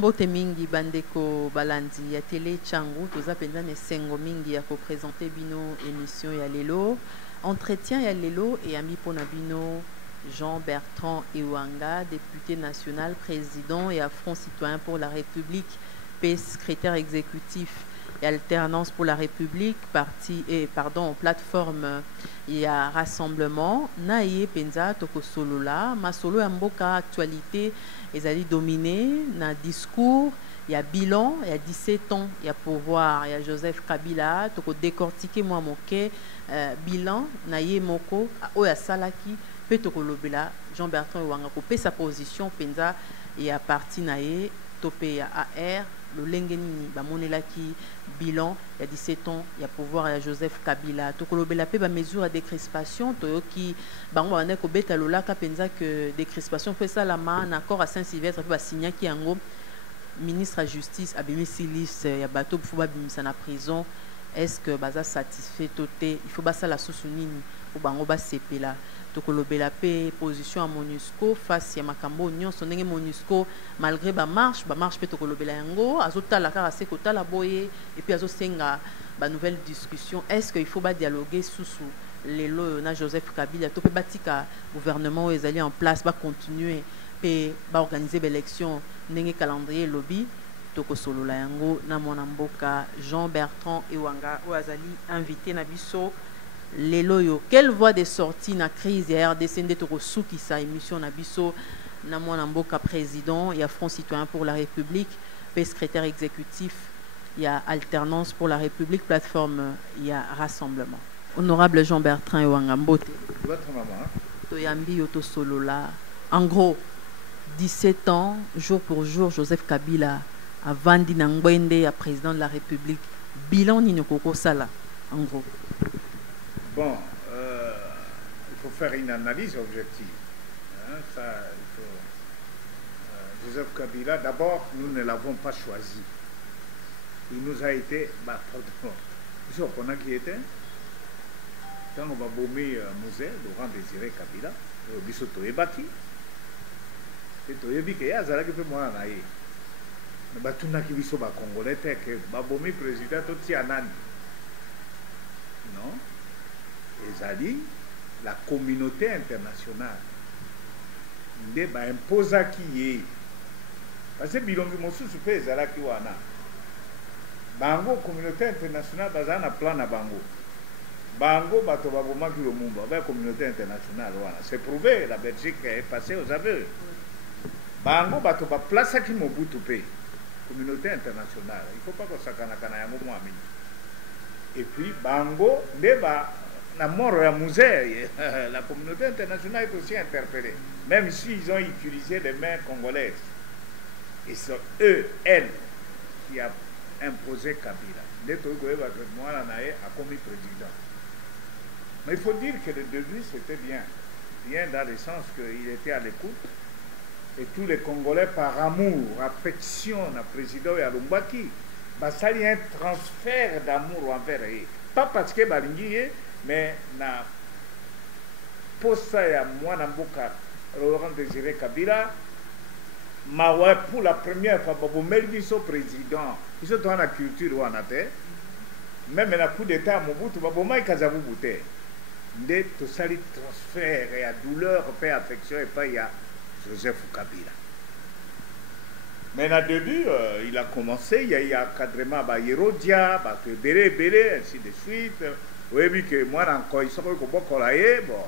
Bote mingi bandeko balandi ya télé Tchangu toza penza ne sengo mingi ya ko présenter bino émission ya lelo entretien ya lelo et ami pona bino Jean-Bertrand Ewanga, député national, président et à Front citoyen pour la République, secrétaire exécutif et alternance pour la République, plateforme et à rassemblement. Naye penza toko solo la, ma solo ya mboka actualité ezali dominé na discours, il y a bilan, il y a 17 ans, il y a pouvoir, il y a Joseph Kabila, toko décortiquer moi moke bilan naye moko oya salaki pe toko lobela Jean-Bertrand Ewanga ko pe sa position penza et à parti naye topé ya AR le lengeni bamonelaki bilan il y a 17 ans il y a pouvoir il y a Joseph Kabila toko lobela pe ba mesure de décrispation toyoki bango bana ko beta lolaka penza que décrispation fait ça la main accord à Saint-Sylvestre pe ba signaki yango ministre à justice abimi silis ya bato pour ba bimisa na prison. Est-ce que baza satisfait toté il faut basa la sousunini pour bango ba sepela tokolobela pe position à MONUSCO face à makambo nyonso ndenge MONUSCO malgré ba marche pe tokolobela yango azotala kaka se kotala boye et puis azosenga ba nouvelle discussion. Est-ce qu'il faut ba dialoguer sous lelo na Joseph Kabila to pe batika gouvernement ezali en place ba continuer pe ba organiser l'élection ndenge calendrier lobby toko solo la yango na mona mboka Jean-Bertrand Ewanga oazali invité na biso lelo yo. Quelle voie de sortie na crise ya RDC nde toko suki sa émission na biso na mona mboka président ya Front citoyen pour la République pe secrétaire exécutif ya alternance pour la République plateforme ya rassemblement. Honorable Jean-Bertrand Ewanga mbote votre maman to yambi yo to solo la en gros 17 ans jour pour jour Joseph Kabila avant d'Inangwende à président de la République. Bilan ni Koko Sala, en gros. Bon, il faut faire une analyse objective. Hein, ça, il faut, Joseph Kabila, d'abord, nous ne l'avons pas choisi. Il nous a été... pardon. Vous savez qu'on a qui était quand on va bomber Moselle, Laurent Désiré Kabila, Bissoto Ebaki, et Toyebike, et Azalaki fait moi en aïe. Batunaki biso ba congolais que babomi président toti anani non ezali la communauté internationale nde ba imposaki ye parce que bilongi mosusu pe ezalaki wana bango communauté internationale bazana plan na bango bato babomaki Lumumba ba communauté internationale wana c'est prouvé la Belgique est passée aux aveux bango bato ba plaçaki Mobutu pe communauté internationale. Il ne faut pas que ça et puis, Bango, la mort à Musée, la communauté internationale est aussi interpellée. Même si ils ont utilisé les mains congolaises. Et c'est eux, elles, qui a imposé Kabila. Dès que moi, a commis président. Mais il faut dire que le début, c'était bien. Bien dans le sens qu'il était à l'écoute. Et tous les Congolais, par amour, affection, le président et Lumbaki, ça y a un transfert d'amour envers eux. Pas parce que mais pour ça, il y a moi, Laurent Désiré Kabila, pour la première fois, ils sont président, ils sont dans la culture, même la coup d'État, Mobutu, ils sont bouté. Tout ça, il transfert, il y a douleur, paix, affection, et pas il y a Joseph Kabila. Mais au début, il a commencé, il y a eu encadrement à Yerodia, Bélé, ainsi de suite. Oui, mais que moi, encore, ils sont beaucoup collaés, bon,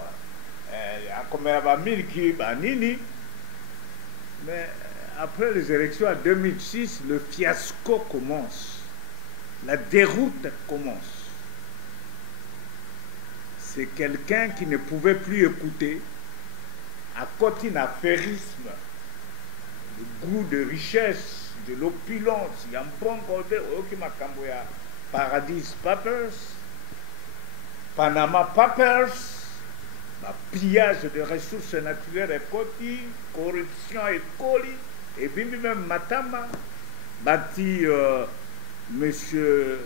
comme il y a Milki, Nini. Mais après les élections en 2006, le fiasco commence. La déroute commence. C'est quelqu'un qui ne pouvait plus écouter. À côté d'un affairisme, le goût de richesse, de l'opulence, il y a un bon côté, Paradise Papers, Panama Papers, pillage de ressources naturelles et côté, corruption et colis, et même Matama, bâti monsieur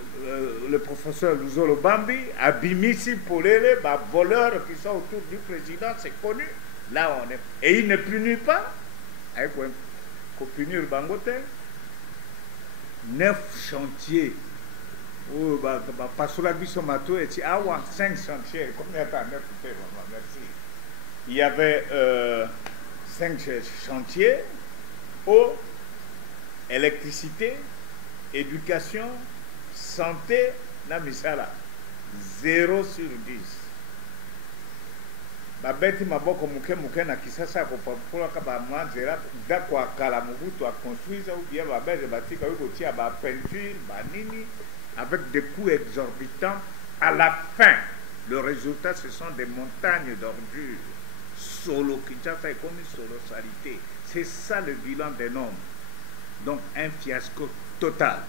le professeur Luzolo Bambi, Abimisi Polele, voleurs qui sont autour du président, c'est connu. Là, on est. Et il ne punit pas. Avec punir Bangote. 9 chantiers. Oh, Pasola Bissomato et 5 chantiers. Combien de temps 9 merci. Il y avait 5 chantiers: eau, électricité, éducation, santé, na misala. 0 sur 10. Babeti maboko muke na kisasa kopapula kaba mwanzera dakwa kala mubutu a construire ou bien babete batika yuko tia ba peinture ba nini avec des coûts exorbitants. À la fin, le résultat, ce sont des montagnes d'ordures. Solo Kinshasa est comme une solo salité. C'est ça le bilan des nombres. Donc un fiasco total.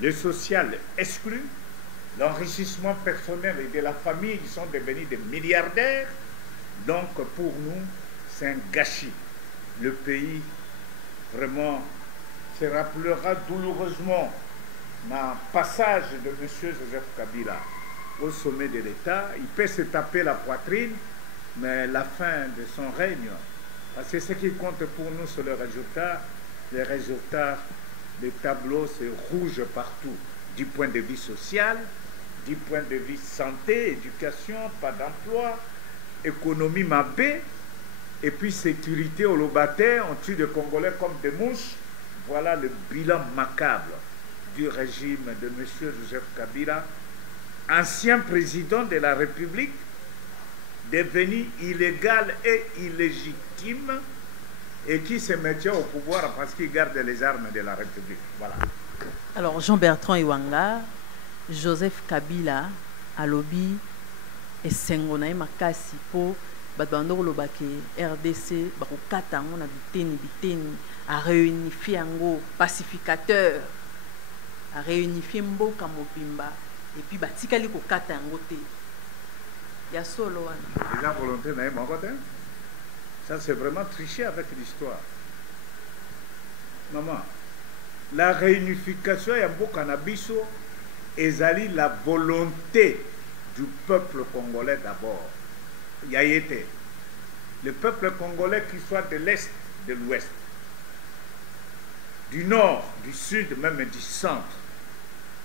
Le social exclu, l'enrichissement personnel et de la famille, ils sont devenus des milliardaires. Donc pour nous, c'est un gâchis. Le pays vraiment se rappellera douloureusement d'un passage de M. Joseph Kabila au sommet de l'État. Il peut se taper la poitrine, mais la fin de son règne, parce que ce qui compte pour nous, c'est le résultat. Les résultats, les tableaux, c'est rouge partout, du point de vue social, du point de vue santé, éducation, pas d'emploi, économie mabé, et puis sécurité au lobataire, on tue des Congolais comme des mouches. Voilà le bilan macabre du régime de M. Joseph Kabila, ancien président de la République, devenu illégal et illégitime, et qui se mettait au pouvoir parce qu'il garde les armes de la République. Voilà. Alors, Jean-Bertrand Iwanga, Joseph Kabila, Alobi, et Sengonaï Makasi, pour Badbando Lobake, RDC, Barokata, on a biteni, à réunifier Ango, pacificateur, à réunifier Mboka Mobimba, et puis Batikali Kokata Angote. Il y a solo. Les volonté n'a pas côté. Ça, c'est vraiment tricher avec l'histoire. Maman, la réunification et Mboka Nabiso, ezali la volonté du peuple congolais d'abord. Il y a été. Le peuple congolais, qui soit de l'Est, de l'Ouest, du Nord, du Sud, même du Centre,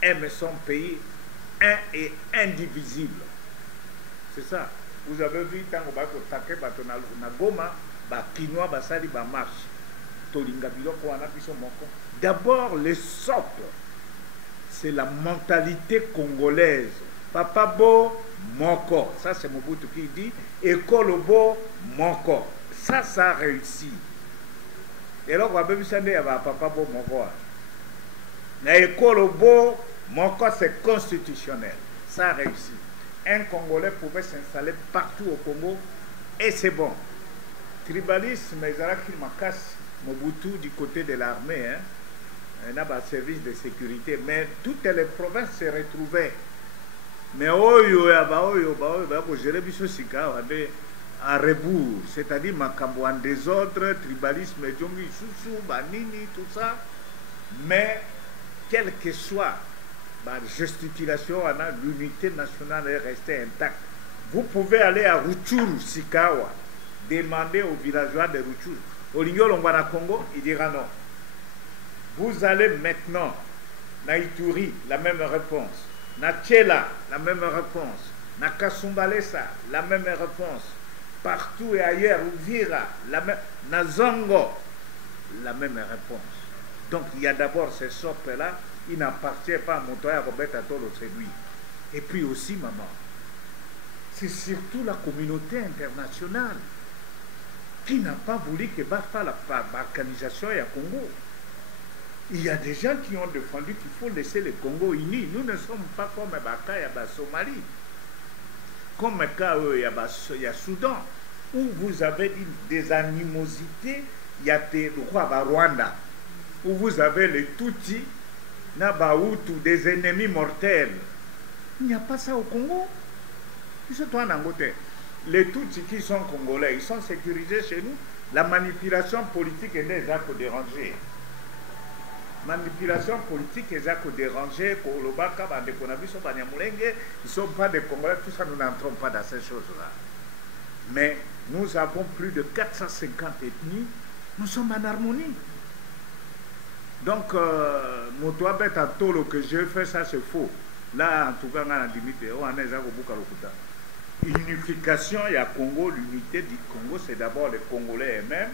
aime son pays un et indivisible. C'est ça. Vous avez vu, tant que vous avez na Goma, ba Kinois, ba Sali, ba marche. D'abord, le socle, c'est la mentalité congolaise. Papa Bo Moko, ça c'est Mobutu qui dit, École Bo Moko. Ça a réussi. Et là, on va même s'en dire, Papa Bo Moko. École Bo Moko, c'est constitutionnel. Ça a réussi. Un Congolais pouvait s'installer partout au Congo et c'est bon. Tribalisme, Ezaraki Makas, Mobutu du côté de l'armée, il y a un service de sécurité, mais toutes les provinces se retrouvaient. Mais à rebours, c'est-à-dire Makambo en désordre, tribalisme, Djongi, Soussou, Banini, tout ça. Mais quelle que soit la gesticulation, l'unité nationale est restée intacte. Vous pouvez aller à Rutshuru, Sikawa, demander aux villageois de Rutshuru. Au Lingolongwana Congo, il dira non. Vous allez maintenant na Ituri, la même réponse. Na Tchela, la même réponse. Na Kasumbalesa, la même réponse. Partout et ailleurs, Uvira, la même. Na Zongo, la même réponse. Donc il y a d'abord ce socle-là, il n'appartient pas à Montoya Robert Atolo, c'est lui. Et puis aussi, maman, c'est surtout la communauté internationale qui n'a pas voulu que Bafa la balkanisation et à Congo. Il y a des gens qui ont défendu qu'il faut laisser le Congo uni. Nous ne sommes pas comme Baka et Somalie, comme il y a Soudan, où vous avez des animosités, il y a des rois Rwanda, où vous avez les Tutsis, Nabaoutou, des ennemis mortels. Il n'y a pas ça au Congo. Ils sont en Angleterre. Les Tutsis qui sont congolais, ils sont sécurisés chez nous. La manipulation politique est des actes dérangés. Manipulation politique et actes dérangés, pour le Baka, ils ne sont pas des Congolais, tout ça, nous n'entrons pas dans ces choses-là. Mais nous avons plus de 450 ethnies, nous sommes en harmonie. Donc, Motoa Beta Tolo que je fais ça, c'est faux. Là, en tout cas, on a limité. On a unification, il y a Congo, l'unité du Congo, c'est d'abord les Congolais eux-mêmes.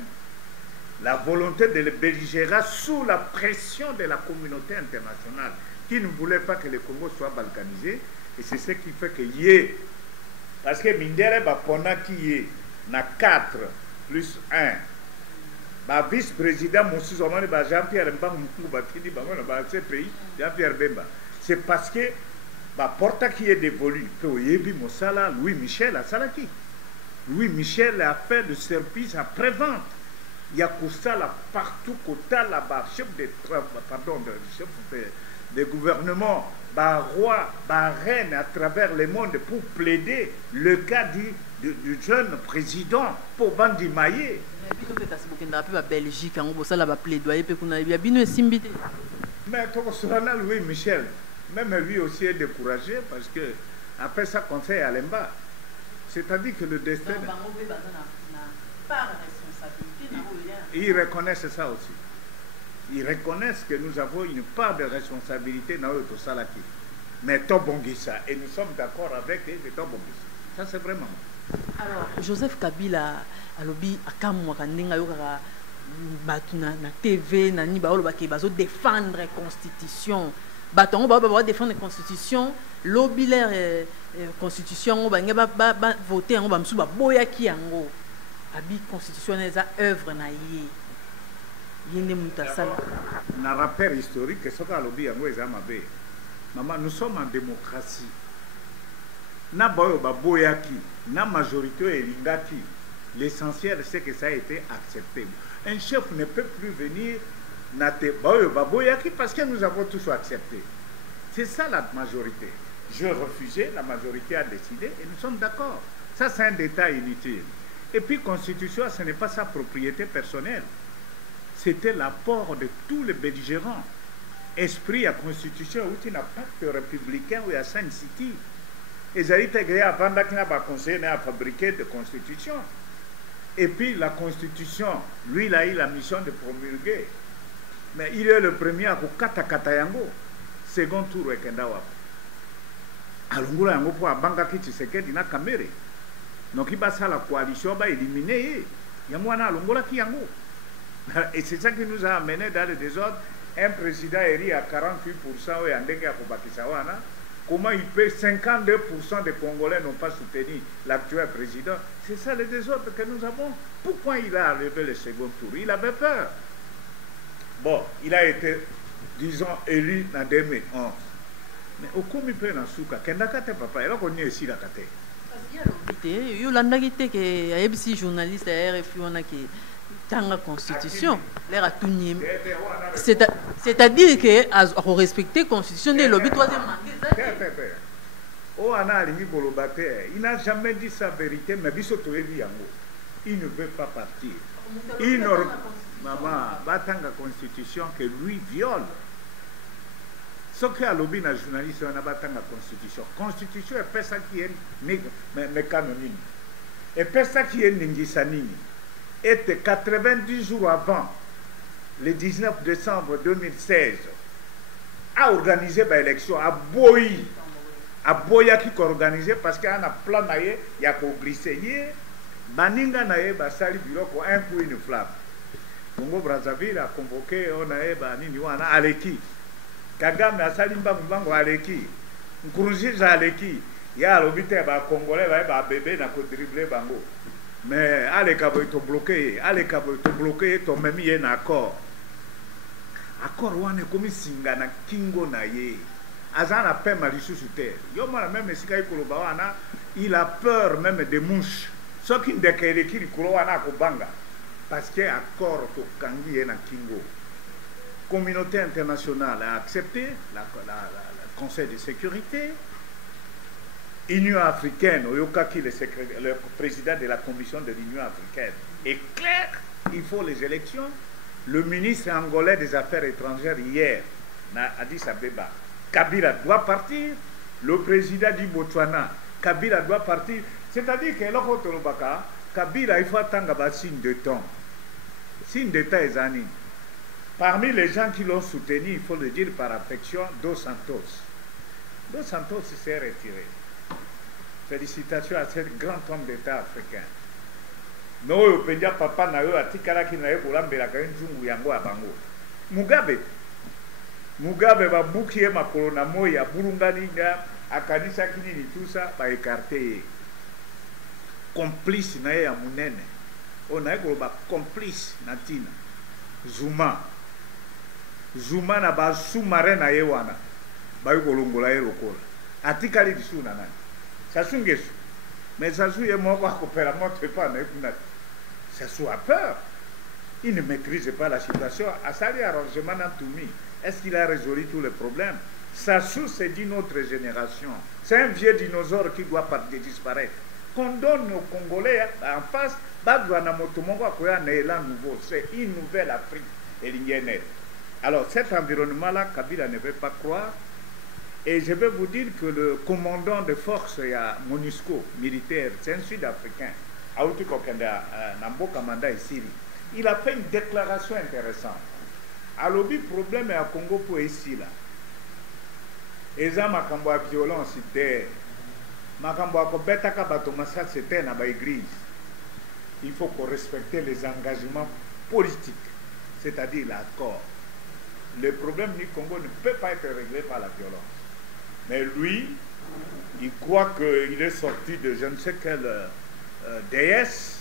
La volonté de les belligérer sous la pression de la communauté internationale qui ne voulait pas que le Congo soit balkanisé. Et c'est ce qui fait qu'il y ait. Parce que Mindere, pendant qu'il y ait 4 plus 1, vice-président Jean-Pierre Mbamba, ce pays, Jean-Pierre Bemba. C'est parce que porta qui est dévolu, Louis Michel a salaki. Louis Michel a fait le service après-vente. Il y a ça là partout, là-bas, chef de gouvernement, roi, reine à travers le monde pour plaider le cas du jeune président pour Bandi Maye. Mais Louis Michel, même lui aussi est découragé parce que après ça conseil à Lemba. C'est-à-dire que le destin. Ils reconnaissent ça aussi. Ils reconnaissent que nous avons une part de responsabilité dans notre salaki. Mais Tobongissa, et nous sommes d'accord avec les Tobongissa. Ça c'est vraiment. Alors, Joseph Kabila, alobi akamwa kandenga yokaka batuna na TV na ni baolo bazo défendre la constitution. Batongo ba défendre la constitution, lobby la constitution ba ngeba voter ngo ba msu ba boyaki yango. Abi constitution eza œuvre na ye. Yende mutasala. Na rappel historique ce ka lobby yango eza mabe. Maman, nous sommes en démocratie. Na boyo ba boyaki, na majorité elingaki. L'essentiel c'est que ça a été accepté. Un chef ne peut plus venir parce que nous avons tous accepté. C'est ça la majorité. Je refusais, la majorité a décidé et nous sommes d'accord. Ça c'est un détail inutile. Et puis constitution, ce n'est pas sa propriété personnelle. C'était l'apport de tous les belligérants. Esprit à constitution où il n'y a pas de républicain ou il y a 5 cités. Ils ont été avant conseiller à fabriquer de constitution. Et puis la constitution, lui, il a eu la mission de promulguer. Mais il est le premier à Katayango. Second tour avec Kendawa. Alungula yango pour abanga ki Tshisekedi na Kamere. Donc il va ça la coalition va éliminer. Yamwana alungula ki yango. Et c'est ça qui nous a amené dans le désordre. Un président élu à 48% et andenge akobakisawana. Comment il peut 52% des Congolais n'ont pas soutenu l'actuel président? C'est ça le désordre que nous avons. Pourquoi il a arrivé le second tour? Il avait peur. Bon, il a été, disons, élu en 2011. Mais au coup, il peut en souka. Kendakate papa, il a connu ici la kate. Il y a l'andagité que les journalistes à RFI on a qui dans la constitution, c'est-à-dire que à respecter la constitution des lobbies troisième mandat. Il n'a jamais dit sa vérité, mais il ne veut pas partir. Maman, batanga constitution que lui viole. Ce que a lobby na journaliste on a batanga constitution. Constitution est ça qui est mécanonique. Et ça qui est ningisanini. Et 90 jours avant, le 19 décembre 2016, a organisé l'élection à Boyi. À Boya qui a organisé parce qu'il y a un plan naïe, il y a qu'au glisser. Baninga naïe, basali bureau pour un coup une flamme. Congo Brazzaville a convoqué, on a banini wana aleki. Kagame a salimba mbango aleki. Nkurunziza aleki. Ya lobite ba Congolais ba bébé na ko dribbler bango. Mais allez kabo to bloqué, allez kabo to bloqué to même y un accord. Accord wana komi singa na kingo na ye. Azana paix malisusu terre. Yo mala même esika ikoloba wana, il a peur même des mouches. Ce qui ndekele ki likolo wana ko banga. Parce que l'accord to kangi na kingo. Communauté internationale a accepté le Conseil de sécurité. Union africaine, Oyokaki, le président de la commission de l'Union africaine, est clair, il faut les élections. Le ministre angolais des Affaires étrangères hier, à Addis Abeba, Kabila doit partir. Le président du Botswana, Kabila doit partir. C'est-à-dire que l'autre Kabila, il faut attendre un signe de temps. Signe de temps, Parmi les gens qui l'ont soutenu, il faut le dire par affection, Dos Santos. Dos Santos s'est retiré. Félicitations à ce grand homme d'État africain. No penja papa na yo atikala ki na ye kolambela ka nzungu yango ya bango. Mugabe ba buki ye makolo na moya bulungani nga akanisa kinini tout ça ba écarté. Complice na ye ya munene. On a ko ba complice na tina. Zuma na ba sous-marin na ye wana. Ba yo kolongola ye lokola. Atikali disu na nani. Sassou Nguesso. Mais Sassou est mort à coopérer, montre pas. Sassou a peur. Il ne maîtrise pas la situation. Assali arrangement dans Toumi. Est-ce qu'il a résolu tous les problèmes? Sassou, c'est d'une autre génération. C'est un vieux dinosaure qui doit disparaître. Qu'on donne aux Congolais en face, c'est une nouvelle Afrique élignée. Alors cet environnement-là, Kabila ne veut pas croire. Et je vais vous dire que le commandant de force MONUSCO militaire, c'est un Sud-Africain, il a fait une déclaration intéressante. Alors, le problème est à Congo pour ici là. Et ça, makambo a violence c'était, makambo a kobetaka bato massacre c'était dans l'église. Il faut qu'on respecte les engagements politiques, c'est-à-dire l'accord. Le problème du Congo ne peut pas être réglé par la violence. Mais lui, il croit qu'il est sorti de je ne sais quelle déesse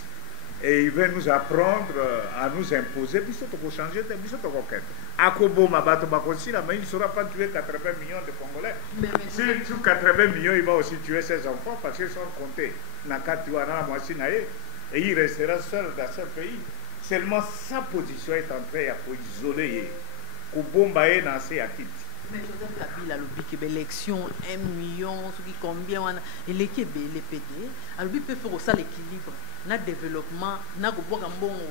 et il veut nous apprendre à nous imposer. Puis il faut changer de Akobo Mabato Bakosi, mais il ne saura pas tuer 80 millions de Congolais. S'il tue 80 millions, il va aussi tuer ses enfants parce qu'ils sont comptés. Et il restera seul dans ce pays. Seulement sa position est en train d'isoler. Kubombaye Nansé Akiti. Mais Joseph Kabila lobi que l'élection 1 million ce qui combien et l'équipe les PD alors il peut faire ça l'équilibre na développement na ko boka mbongo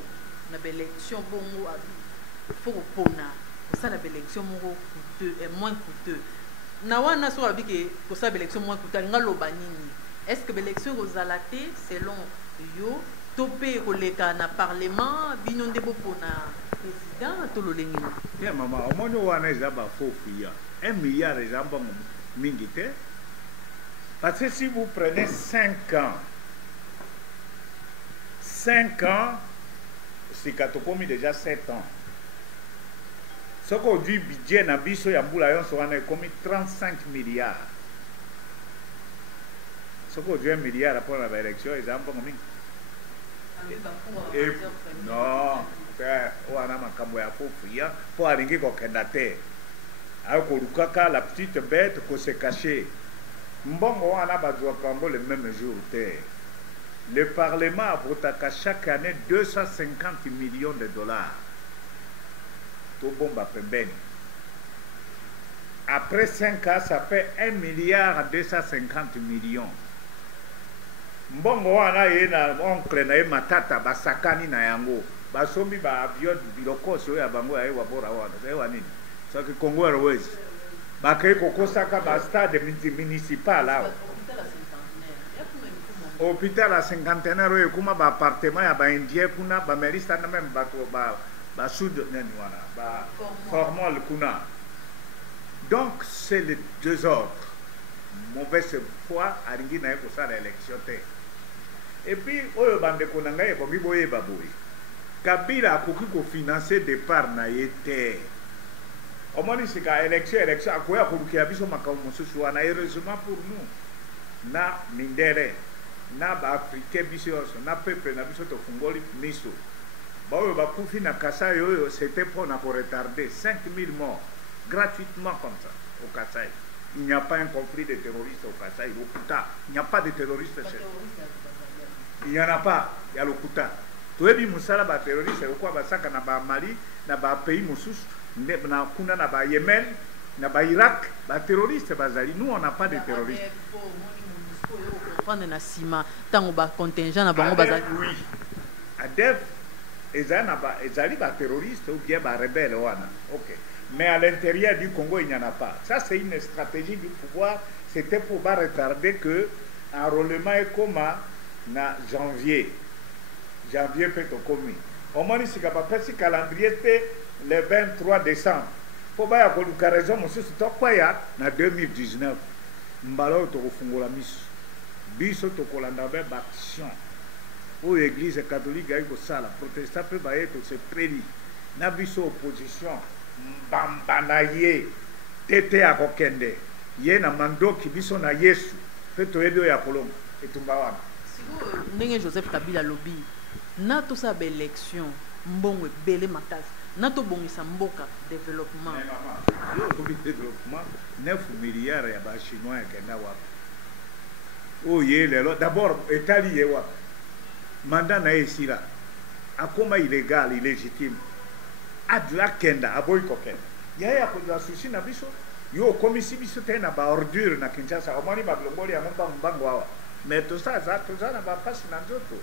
na élection bongo faut pona ça la élection moko coûteux et moins coûteux na wana so lobi que pour ça élection moins coûteux ngaloba nini est-ce que l'élection rozalate selon yo topé koleka na parlement bino ndebo pona président tololengi bien maman au moins wana eza ba fofuya 1 milliard eza mbongo mingi te parce que si vous prenez 5 ans c'est katokomi déjà 7 ans ce qu'on dit budget na biso ya mbula yonso wana ekomi 35 milliards ce qu'on dit 1 milliard pour la élection eza mbongo mingi. Et non, wana makambo ya fofuya po alingi kokenda te akolukaka la petite bête ko se cacher mbongo wana bazwa kambo le même jour te. Le Parlement a votaka chaque année 250 millions de dollars to bomba pembeni. Après 5 ans ça fait 1 milliard 250 millions. Mbongo wana ye na oncle na ye matata basakani na yango basombi ba avion bilokoso ya bango ya wabora wana sai wanini so que Congo Airways bakay kokosaka ba stade municipal là hôpital à cinquantenaire kuma ba appartement ya ba indien kuna ba merista na même bato ba sud nani wana ba formal kuna. Donc c'est les deux autres mauvaise foi aringi na ko sa l'élection te. Et puis oyo bande ko nanga ko biboye baboye Kabila akoki ko financer départ na yete omoni sika élection akoya ko lukia biso makambo mosusu wana heureusement pour nous na mindere na ba africain biso na peuple na biso to fungoli miso ba oyo bakufi na Kasai oyo c'était pour na ko retarder 5000 morts gratuitement comme ça au Kasai. Il n'y a pas un conflit de terroristes au Kasai, au Kuta. Il n'y a pas de terroristes chez nous. Il n'y en a pas. Il y a le Kuta. Tu as vu Moussala, les terroristes, c'est quoi? Basaka na ba Mali, na ba pays Moussous, na Kuna, na ba Yémen, na ba Irak, les terroristes, bazali. Nous, on n'a pas de terroristes. Prendre na Sima, tant on va contingent na bango bazali. Oui. Adef, ezali ba terroristes ou bien ba rebelles wana. OK. Mais à l'intérieur du Congo, il n'y en a pas. Ça, c'est une stratégie du pouvoir. C'était pour pas retarder que l'enrôlement est comme en janvier. Janvier peut être commis. Au moins, si le calendrier était le 23 décembre. Pour que vous ayez raison, monsieur, c'est quoi en 2019. Mbalo to fungola miso. Biso to kolanda be action. Pour l'église catholique a ko sala, protestant peut ba eto se prédi. Na biso opposition mbambanaye tete akokende. Ye na mandoki biso na Yesu. Fait to edo ya kolongo etumba wana. Ndenge Joseph Kabila lobby na to sa be élection mbongwe belé makasi. Nato bongisa mboka développement. Développement 9 milliards ya ba chinois ya kenda wa. Oh yé lelo d'abord Italie ye wa. Mandat na esila. Akoma illégal, illégitime. Adla kenda aboy koken. Ya ko la souci na biso. Yo komisi biso tena ba ordure na Kinshasa. Omani ba globali ya mbango wa. Mais tout ça na ba passe na nzoto.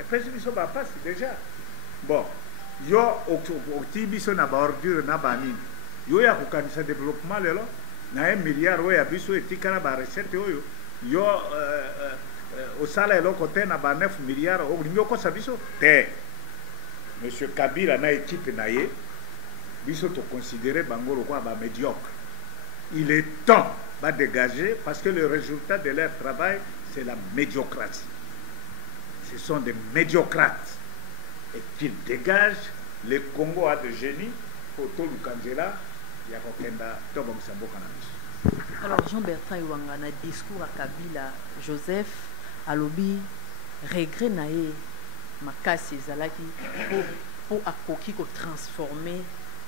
Et puis biso ba passe déjà. Bon. Yo otibiso na bordure na banini yo ya kukanisa développement lelo na 1 milliard oyo ya biso etikala ba recette oyo yo osala eloko te na ba 9 milliards olingi okosa biso te. Monsieur Kabila na équipe na ye biso to considérer bango lokwa ba médiocre. Il est temps ba dégager parce que le résultat de leur travail c'est la médiocratie. Ce sont des médiocrates. Et qu'il dégage, le Congo a de génie, Poto Lukanzela, Yakokenda, Tobom Sambo Cannabis. Alors Jean-Bertrand Iwanga, na discours à Kabila, Joseph Alobi, regret nae, makasi zalaki, pour akoki ko transformer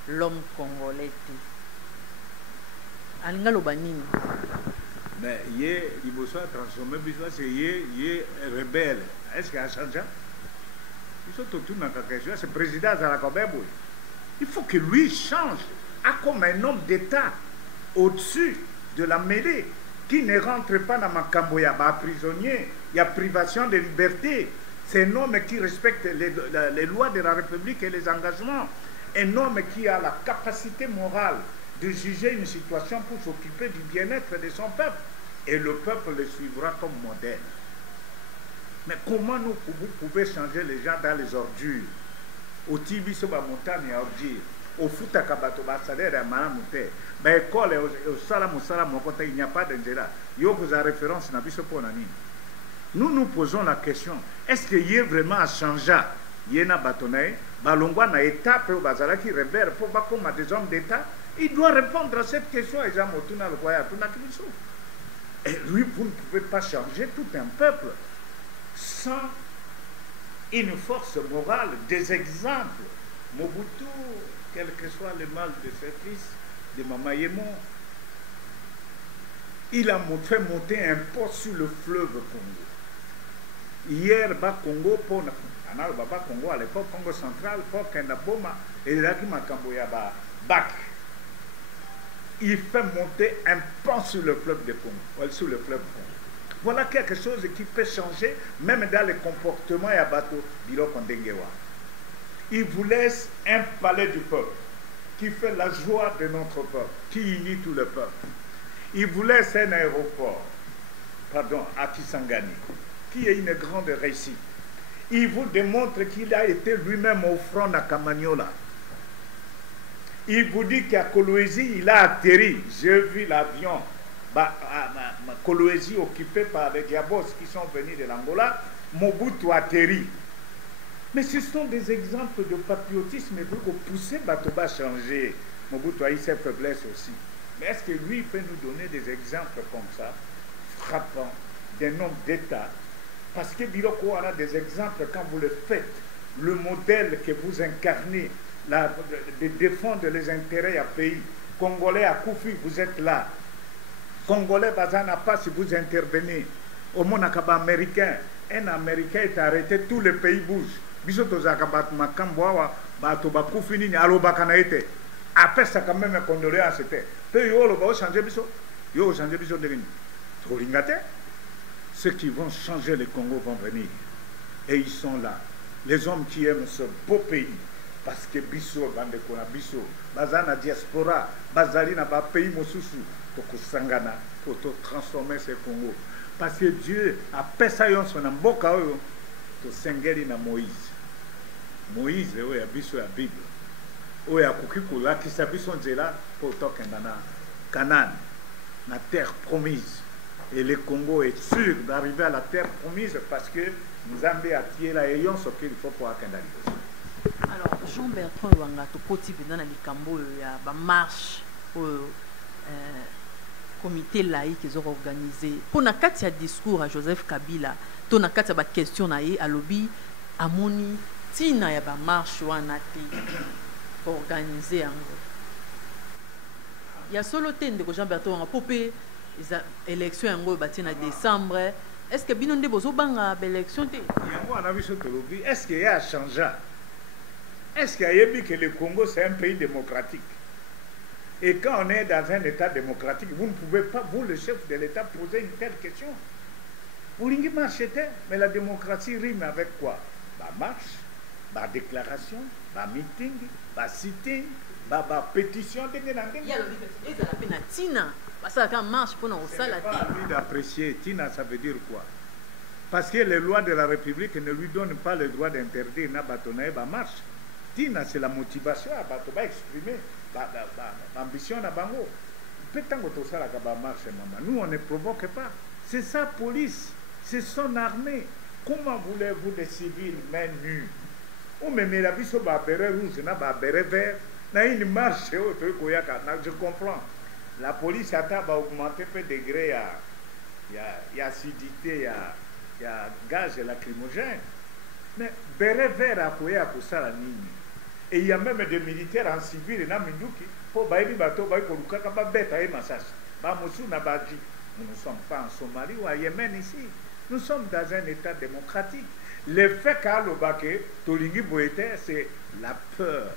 l'homme congolais. Alinga lobanini. Mais il faut transformer, c'est rebelle. Est-ce qu'il a changé? Il faut que lui change comme un homme d'État au-dessus de la mêlée qui ne rentre pas dans Makambo, il y a prisonnier, il y a privation de liberté. C'est un homme qui respecte les lois de la République et les engagements. Un homme qui a la capacité morale de juger une situation pour s'occuper du bien-être de son peuple. Et le peuple le suivra comme modèle. Mais comment vous pouvez changer les gens dans les ordures? Au Tibiso ba montagne à ordures, au Futakabato ba salaire à Maramute, ba école au Salam Mokota, il n'y a pas d'ingéra. Yo vous a référence na biso ponani. Nous nous posons la question, est-ce qu'il y a vraiment à changer? Yena Batonaï, Balongwa na étape au Bazala qui révère pour pas comme des hommes d'État? Il doit répondre à cette question. Et lui, vous ne pouvez pas changer tout un peuple sans une force morale, des exemples. Mobutu, quel que soit le mal de ses fils, de Mama Yemo, il a fait monter un pont sur le fleuve Congo. Hier, bas Congo, pour Baba Congo, à l'époque, Congo central, pour Kendaboma, et là qui m'a camboyé bac. Il fait monter un pont sur le fleuve de Congo, sur le fleuve Congo. Voilà quelque chose qui peut changer, même dans les comportements et à bateau, Biloko Ndengewa. Il vous laisse un palais du peuple, qui fait la joie de notre peuple, qui unit tout le peuple. Il vous laisse un aéroport, à Kisangani, qui est une grande réussite. Il vous démontre qu'il a été lui-même au front à Kamagnola. Il vous dit qu'à Kolwezi, il a atterri. J'ai vu l'avion Kolwezi occupé par les Diabos qui sont venus de l'Angola. Mobutu a atterri. Mais ce sont des exemples de patriotisme pour pousser Batoba à changer. Mobutu a eu ses faiblesses aussi. Mais est-ce que lui peut nous donner des exemples comme ça, frappants, d'un homme d'État? Parce que Biloko a des exemples quand vous le faites, le modèle que vous incarnez, de défendre les intérêts à pays. Congolais à Koufi, vous êtes là. Congolais Bazana pas si vous intervenez. Au Monakaba américain, un Américain est arrêté, tous les pays bougent. Bisoto Zakabat Makamboa, Batoba Koufi Nini, Alobakanaete. Après ça, quand même, un condoléance c'était. Peu yo, le va changer biso. Yo, changer biso de venir. Ceux qui vont changer le Congo vont venir. Et ils sont là. Les hommes qui aiment ce beau pays. Parce que biso, bande kona biso, bazana diaspora, bazalina ba pays mosusu, pour sangana, pour transformer ce Congo. Parce que Dieu a pesayon son amboka to sengeli na Moïse. Moïse, oui, a biso la Bible. oyo akoki kolakisa biso nzela mpo tokenda na Canaan, la terre promise. Et le Congo est sûr d'arriver à la terre promise parce que Nzambe a tiré la rayon ce qu'il faut pour atteindre. Alors, Jean-Bertrand Wanga, tu peux dans les cambo, il y a une marche au comité laïque qu'ils ont organisé. Pour na kati ya discours à Joseph Kabila, to na kati ya ba question na ye à lobby amoni tina ya ba marche wana te organiser yango. Il y a solo tende ko Jean-Bertrand Wanga popé élection yango bati na décembre. Est-ce que bino nde bozo banga ba élection te? Yango on a vu ce lobby. Est-ce qu'il y a changé? Est-ce qu'il y a dit que le Congo c'est un pays démocratique? Et quand on est dans un État démocratique, vous ne pouvez pas, vous le chef de l'État, poser une telle question. Vous l'avez marché, mais la démocratie rime avec quoi? La marche, la déclaration, la meeting, la sitting, la pétition. Il y a la Tina. Ça quand marche pour nous ça la Tina. Pas envie d'apprécier Tina, ça veut dire quoi? Parce que les lois de la République ne lui donnent pas le droit d'interdire na bâtonner la marche. Tina, c'est la motivation à bâtonner, exprimer l'ambition à bango. Peut-être que ça la marche, maman. Nous, on ne provoque pas. C'est sa police, c'est son armée. Comment voulez-vous des civils main nue? Ou même la biso ba béret rouge, na ba béret vert, na une marche je comprends. La police a augmenté peu degré, il y a acidité, il y a gaz lacrymogène. Mais béret vert a quoi pour ça la ligne. Et il y a même des militaires en civil na minduki pour baïbi bateau baï koluka kaba bête à massage. Ba mosu na baji. Nous ne sommes pas en Somalie ou à Yémen ici. Nous sommes dans un État démocratique. Le fait qu'à l'Obake, Tolingi Boete, c'est la peur.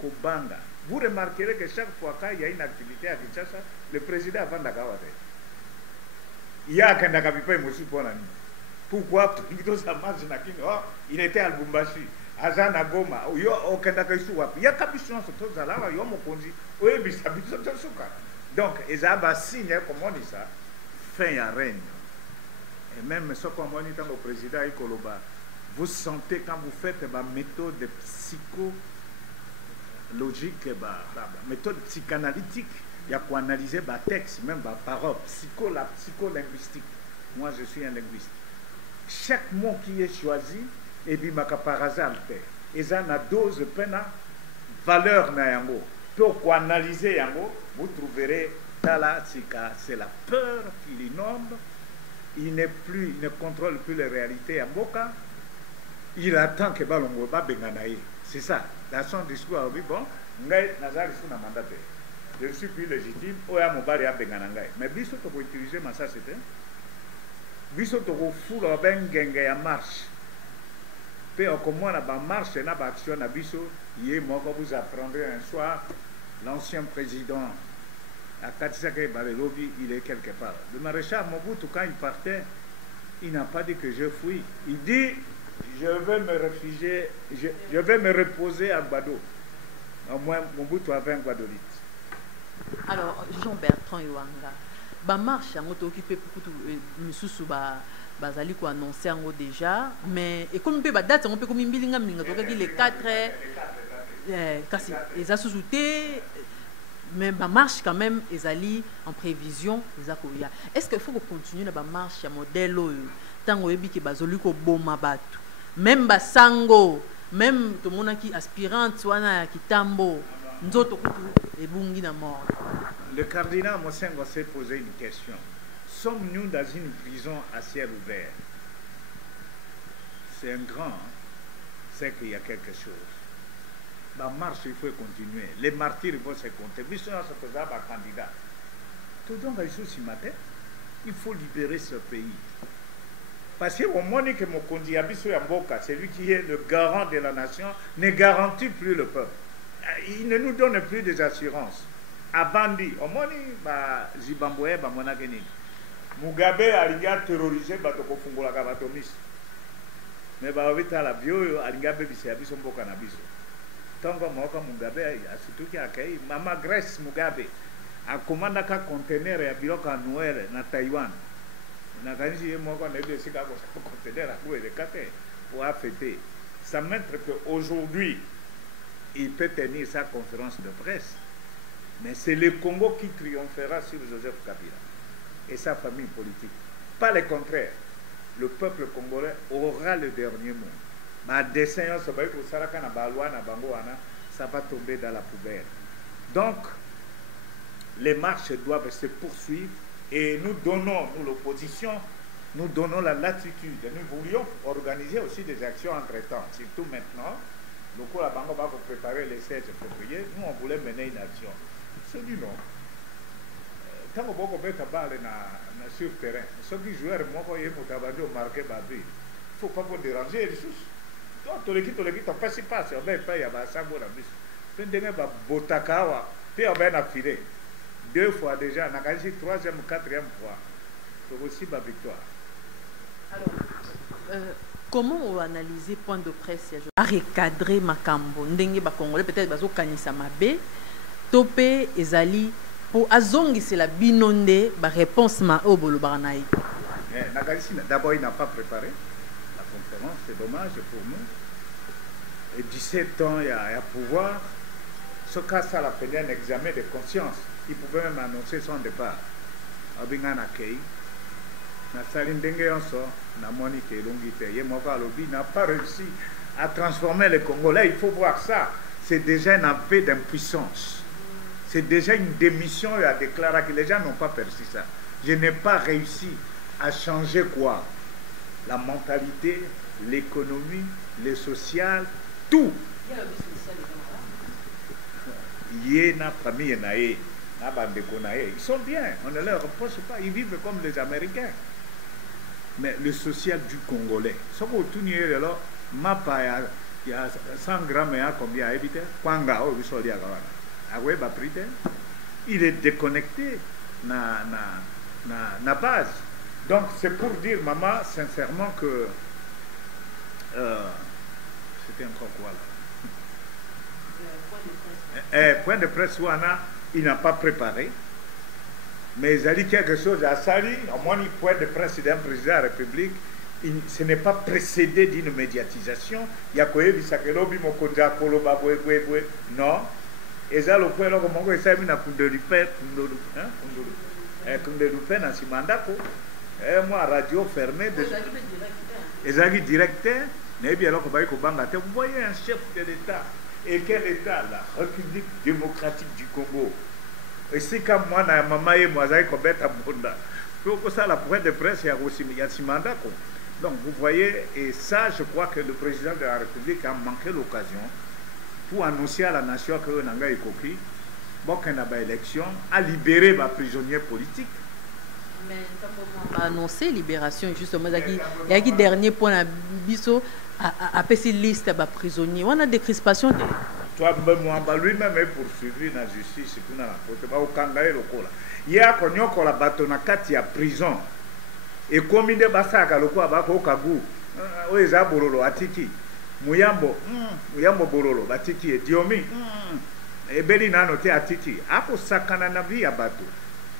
Kobanga. Vous remarquerez que chaque fois qu'il y a une activité à Kinshasa, le président avant d'Agawade. Il y a un Kandakabipa et Mosu pour l'année. Pourquoi il était à Lubumbashi, à Zanagoma, il y a Kabichon, il y a Mokonzi, donc, ils ont un signe, comme on dit ça, fin à règne. Et même ce qu'on dit au président Ikoloba, vous sentez quand vous faites ma méthode psychologique, méthode psychanalytique, il y a pour analyser ma texte, même ma parole, la psycholinguistique. Moi, je suis un linguiste. Chaque mot qui est choisi, et bien, par hasard, ils ont une dose peine, valeur na yango. Pour analyser yango, vous trouverez Tala Sika, c'est la peur qui l'inonde. Il ne contrôle plus les réalités à Boka. Il attend que Balongo va benganaï. C'est ça. Dans son discours, il dit bon, ngai nazari sous na mandaté. Je ne suis plus légitime. Oya mobari a benganangai. Mais biso to ko utiliser ma ça c'était. Biso to ko fula bengenga ya marche. Pe comment na ba marche na ba action na biso, yé moko vous apprendrez un soir l'ancien président à Katisaka Balelobi, il est quelque part. Le maréchal Mobutu, quand il partait, il n'a pas dit que je fuis. Il dit, je vais me réfugier, je vais me reposer à Gbado. Au moins, Mobutu avait un Gbadolite. Alors, Jean-Bertrand Iwanga, ba marche, on t'a occupé pour tout, Moussou, bazali ko annoncer en déjà, mais et comme peut ba date, on peut comme mbilinga mlinga, donc les 4 kasi les associés. Mais ma marche quand même ezali en prévision ezakoya. Est-ce qu'il faut continuer na ba marche ya modèle tango yebi ke bazoli ko boma batu même basango même to monaki aspirante wana kitambo nzoto kutu ebungi na mort. Le cardinal Mosengo s'est posé une question. Sommes-nous dans une prison à ciel ouvert? C'est un grand, c'est qu'il y a quelque chose. La marche, il faut continuer. Les martyrs vont se compter. Mais ce candidat. Tout donc, il faut libérer ce pays. Parce que au moment que mon candidat, celui qui est le garant de la nation, ne garantit plus le peuple. Il ne nous donne plus des assurances. Abandi, au moment où Zimbabwe, Mugabe a terrorisé Batoko Fungola Gabatomis. Mais la bio, Alingabe Bisabiso Mbokanabiso. Tango Moka Mugabe, surtout qui a accueilli Mama Grace Mugabe, a commandé un conteneur à Biloka Noël na Taïwan. Na Ganji Moka Nebe Sika conteneur à couper de Kate pour fêter. Ça montre qu'aujourd'hui, il peut tenir sa conférence de presse. Mais c'est le Congo qui triomphera sur Joseph Kabila et sa famille politique. Pas le contraire. Le peuple congolais aura le dernier mot. Ma dessin, ça va tomber dans la poubelle. Donc, les marches doivent se poursuivre et nous donnons, nous l'opposition, nous donnons la latitude. Nous voulions organiser aussi des actions entre-temps, surtout maintenant. Le coup, la banque va vous préparer le 16 février. Nous, on voulait mener une action. C'est du non. Quand on va mettre sur le terrain, ceux qui jouent, moi, quand ils ont marqué Babi, il ne faut pas vous déranger les choses. Donc, tu les quittes, on ne passe pas. On va payer à Sambo la bus. Puis, on va Botakawa, puis on va filer. 2 fois déjà, on a gagné 3e ou 4e fois. C'est aussi ma victoire. Alors, comment on analyse point de presse à recadrer Makambo ndenge ba Congolais peut-être bazo kanisa mabe topé ezali pour azongi c'est la binonde ba réponse ma obolo baranaï. D'abord il n'a pas préparé la conférence, c'est dommage pour nous. Et 17 ans il y a pouvoir. Ce cas ça l'a fait un examen de conscience. Il pouvait même annoncer son départ. Abingan accueil. Na salindenge yonso na Monique Longite Yemoka Lobi n'a pas réussi à transformer les Congolais. Il faut voir ça. C'est déjà un aveu d'impuissance. C'est déjà une démission et à déclarer que les gens n'ont pas perçu ça. Je n'ai pas réussi à changer quoi? La mentalité, l'économie, le social, tout. Yéna famille naé, na bande konaé. Ils sont bien, on ne leur reproche pas. Ils vivent comme les Américains. Mais le social du Congolais, ce qu'on tourne là, il y a 100 grammes et combien à éviter? Il est déconnecté na base. Donc c'est pour dire, maman, sincèrement que c'était encore quoi là? Point de presse, il n'a pas préparé. Mais il a dit quelque chose à Sali, au moins il point de presse d'un président de la République, ce n'est pas précédé d'une médiatisation. Il y a quoi non. Et ça, le point là, comme on sait, il a moi, radio fermée. Ils ont dit directeur, vous voyez un chef de l'État. Et quel État? La République démocratique du Congo. Et c'est comme moi, maman et moi, j'ai combattu à Bunda. Pour ça, la pointe de presse, il y a aussi un mandat. Donc, vous voyez, et ça, je crois que le président de la République a manqué l'occasion pour annoncer à la nation que Nanga Ekoki, bon, qu'il y a une élection, à libérer les prisonniers politiques. Mais on a annoncé libération, justement. Il y a un dernier point à Bisso, à passer liste de prisonniers. On a des crispations. Lui-même est poursuivi dans la justice pour la faute. Au Kangaï, le Kola. Il y a un la bateau na kati ya prison. Et comme il y a basaka le quoi bako kagu. Oeza borolo atiki. Muyambo borolo batiki et Diomi. Et beli na noté atiki. Apo sakana na vie ya bateau.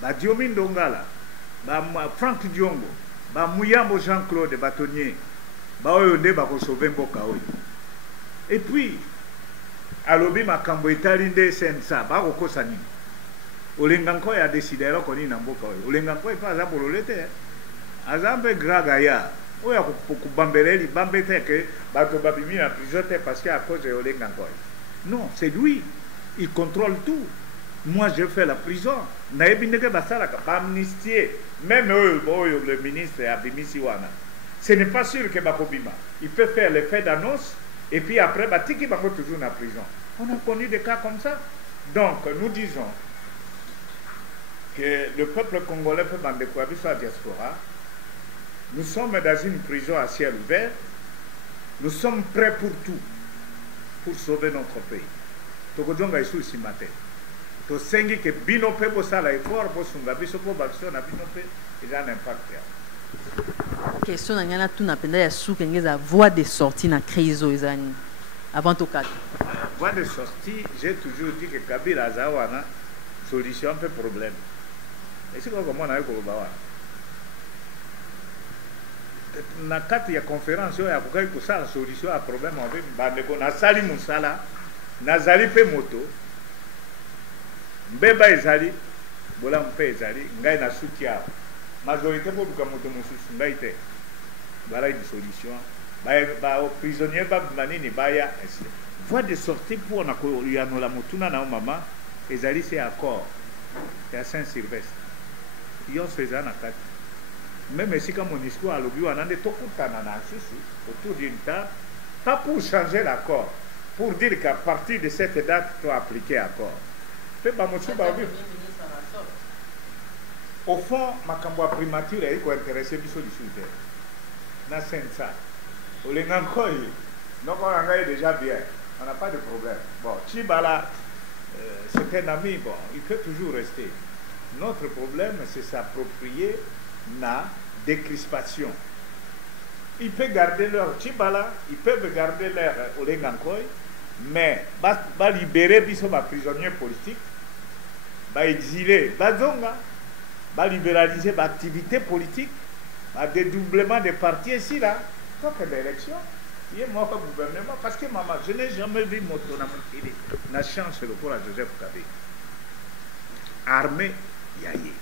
Ba Diomi ndongala. Ba Franck Diongo. Ba Muyambo Jean-Claude bâtonnier. Ba oyonde bako sauver mboka oyo. Et puis alobi makambo etalinde sensa bakoko sani olenganko ya décidé là koni na mboka oyo olenganko ifa za bololete azambe graga ya oya kubambeleli bambete ke bato babimi na prison parce que à cause de olenganko. Non, c'est lui, il contrôle tout. Moi je fais la prison na ebindeke basala ka amnistier même le ministre abimisi wana. Ce n'est pas sûr que bakobima. Il peut faire les faits d'annonce. Et puis après, Batiki va toujours dans la prison. On a connu des cas comme ça. Donc, nous disons que le peuple congolais peut bander quoi, soit diaspora. Nous sommes dans une prison à ciel ouvert. Nous sommes prêts pour tout, pour sauver notre pays. Tokodjonga isu si matin. To sengi que bino pe bo sala effort bo sunga biso po bakso na bino pe il a un impact. Question na tout na penda ya sou kengeza voie de sortie na crise ezani avant tout cas. Voie de sortie, j'ai toujours dit que Kabila azawana solution peu problème. Et c'est comment on a eu koloba na kati ya conférence ya kukai kusala solution à problème avec bandeko na sali musala nazali pe moto mbeba ezali bola mpe ezali ngai na suki awa majorité pour luka moto mosusu ngai te voilà une solution ba prisonnier ba manini baya voie de sortie pour na ko yanola motuna na mama ezali c'est accord ya Saint-Sylvestre yon faisant na kati même si comme MONUSCO a lobby wana nde tokutana na susu autour d'une table pas pour changer l'accord pour dire qu'à partir de cette date tu as appliqué accord pe ba mosu ba vu au fond makambo primature est ko intéressé biso discuter na sensa o le ngankoi donc on a déjà bien on n'a pas de problème bon Chibala c'est un ami bon il peut toujours rester notre problème c'est s'approprier la décrispation ils peuvent garder leur Chibala ils peuvent garder leur Olengankoi mais va libérer biso ba prisonniers politiques va exiler bazonga va libéraliser l'activité politique, le dédoublement des partis ici, là. Donc, l'élection, il y a mon gouvernement. Parce que maman, je n'ai jamais vu mon tonamon. La chance, le pour Joseph Kabila. Armée, yaye.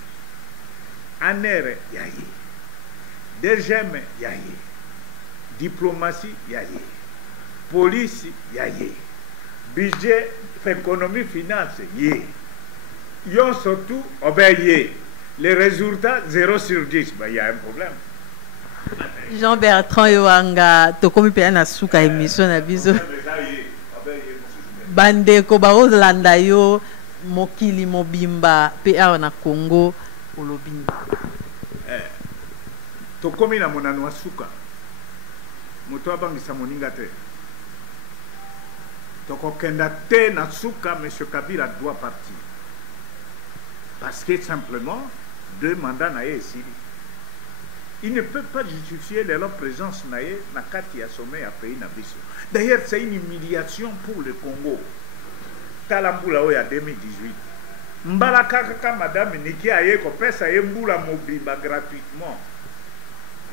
Aner, yaye. DGM, yaye. Diplomatie, yaye. Police, yaye. Budget, économie, finance, yaye. Yon surtout, obéye. Les résultats 0 sur 10, il y a un problème. Jean-Bertrand Yoanga, tokomi pe na suka émission na biso. Bande ko ba Rolanda yo mokili mobimba pe na Congo olobi. Tokomi na monano wa suka. Moto abangisa moninga te. Toko kenda te na suka, monsieur Kabila doit partir. Parce que simplement 2 mandats naïe ici. Il ne peut pas justifier leur présence naïe na kati ya sommet à pays nabiso. D'ailleurs, c'est une humiliation pour le Congo. Talambula oya 2018. Mbala kaka madame Niki aye ko pesa yembula mobimba gratuitement.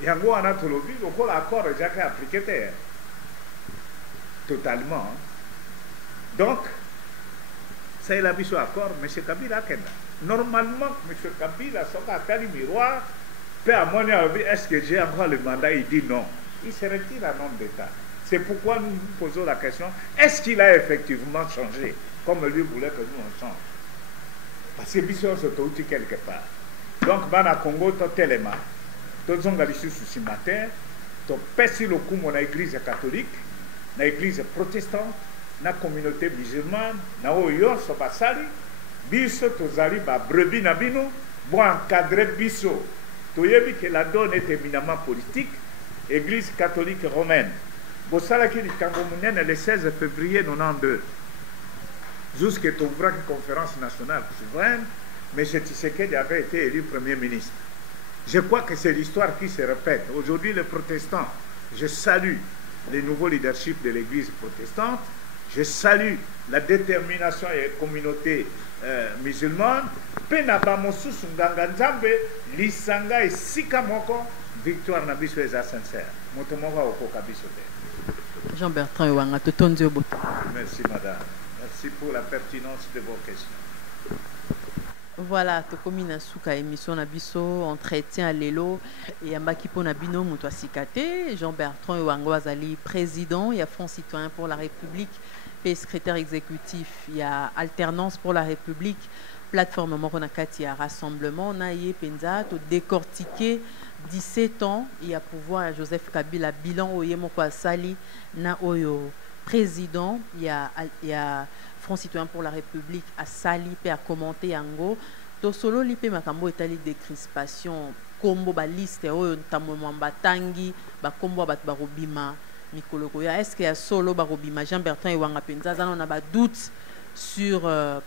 Yango anatolobi loko l'accord jaka appliqué terre. Totalement. Donc c'est la biso accord monsieur Kabila kenda. Normalement, M. Kabila a un miroir, peut à mon avis, est-ce que j'ai encore le mandat? Il dit non. Il se retire à nom d'État. C'est pourquoi nous nous posons la question, est-ce qu'il a effectivement changé, comme lui voulait que nous on change? Parce que Bissot se trouve quelque part. Donc, dans le Congo, tout tellement, tout le monde ce matin, tout pèse le coup mon église catholique, l'église protestante, la communauté musulmane, na oyo so basali. Biso tozali ba brebis na bino bon encadrer biso toyebi que la donne est éminemment politique église catholique romaine bosala ki likambo munene le 16 février 92 jusqu'à t'ouvrir une conférence nationale souveraine mais Tshisekedi avait été élu premier ministre. Je crois que c'est l'histoire qui se répète aujourd'hui. Les protestants, je salue les nouveaux leaderships de l'église protestante, je salue la détermination et la communauté musulmane. Penaba mosusu nganga nzambe lisanga esika moko victoire na biso eza sincère. Moto moko okoka biso te. Jean-Bertrand Yoanga totondi oboto. Merci madame. Merci pour la pertinence de vos questions. Voilà, tokomi na suka émission na biso entretien lelo et yambaki pona bino moto asikate Jean-Bertrand Yoanga azali président ya Front Citoyen pour la République et secrétaire exécutif ya Alternance pour la République plateforme moko na kati ya rassemblement na ye penza to décortiquer 17 ans il y a pouvoir à Joseph Kabila bilan oye moko asali na oyo président il y a Front Citoyen pour la République a sali pe a commenté yango to solo lipe makambo etali décrispation kombo ba liste oyo ntammo mbatangi ba kombo bat barobima mikolo koya est-ce que ya solo barobima Jean-Bertrand Yoanga penza zana na ba doute sur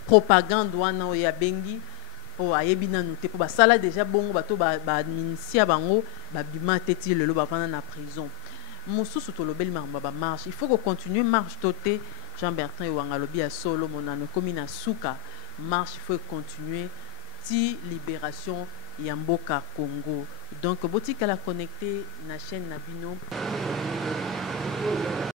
propagande wana oya bengi po ayebina nute po ba sala déjà bongo bato ba administia bango ba bima teti lelo ba vana na prison mosusu to lobeli ba marche il faut que continuer marche toté Jean-Bertrand Yoanga lobi a solo monano komi na suka marche il faut continuer ti libération Yamboka Congo donc botika la connecter na chaîne Nabino